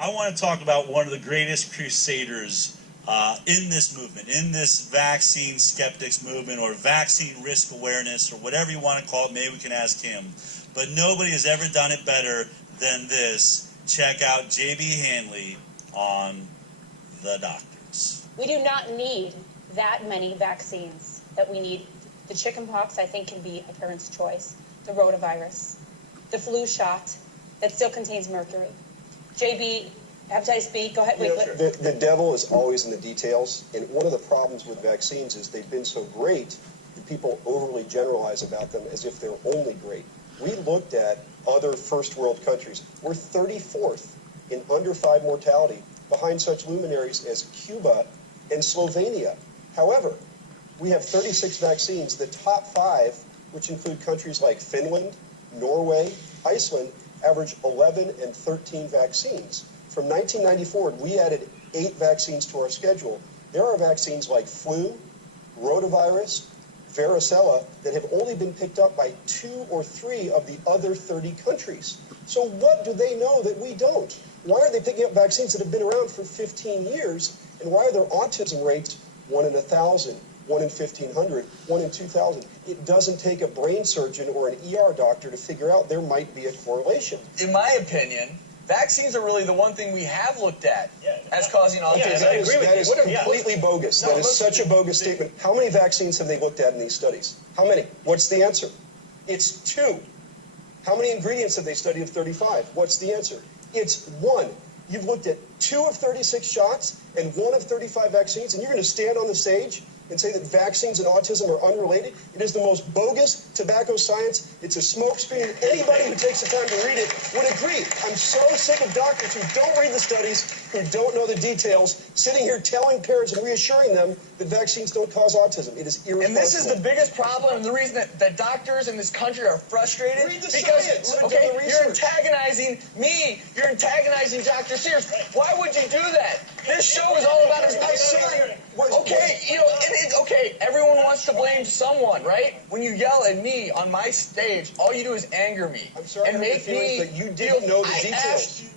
I want to talk about one of the greatest crusaders in this movement, in this vaccine skeptics movement, or vaccine risk awareness, or whatever you want to call it. Maybe we can ask him. But nobody has ever done it better than this. Check out JBHandley on the doctors. We do not need that many vaccines that we need. The chickenpox, I think, can be a parent's choice. The rotavirus, the flu shot that still contains mercury. JB, hepatitis B, go ahead. Wait, the devil is always in the details, and one of the problems with vaccines is they've been so great that people overly generalize about them as if they're only great. We looked at other first world countries. We're 34th in under 5 mortality, behind such luminaries as Cuba and Slovenia. However, we have 36 vaccines. The top 5, which include countries like Finland, Norway, Iceland, average 11 and 13 vaccines. From 1994, we added 8 vaccines to our schedule. There are vaccines like flu, rotavirus, varicella that have only been picked up by 2 or 3 of the other 30 countries. So what do they know that we don't? Why are they picking up vaccines that have been around for 15 years? And why are their autism rates 1 in 1,000, 1 in 1,500, 1 in 2,000? It doesn't take a brain surgeon or an ER doctor to figure out there might be a correlation. In my opinion, vaccines are really the one thing we have looked at as causing autism. That is completely bogus. That is such a bogus statement. How many vaccines have they looked at in these studies? How many? What's the answer? It's 2. How many ingredients have they studied of 35? What's the answer? It's 1. You've looked at 2 of 36 shots and 1 of 35 vaccines, and you're going to stand on the stage and say that vaccines and autism are unrelated? It is the most bogus tobacco science. It's a smokescreen. Anybody who takes the time to read it would agree. I'm so sick of doctors who don't read the studies, who don't know the details, sitting here telling parents and reassuring them that vaccines don't cause autism. It is irresponsible. And this is the biggest problem, and the reason that doctors in this country are frustrated. Read the because, science. okay, you're antagonizing me. You're antagonizing Dr. Sears. Why would you do that? This show is all about his my son. Okay, you know, okay, everyone wants to blame someone, right? When you yell at me on my stage, all you do is anger me. I'm sorry, and make me but you didn't know the details.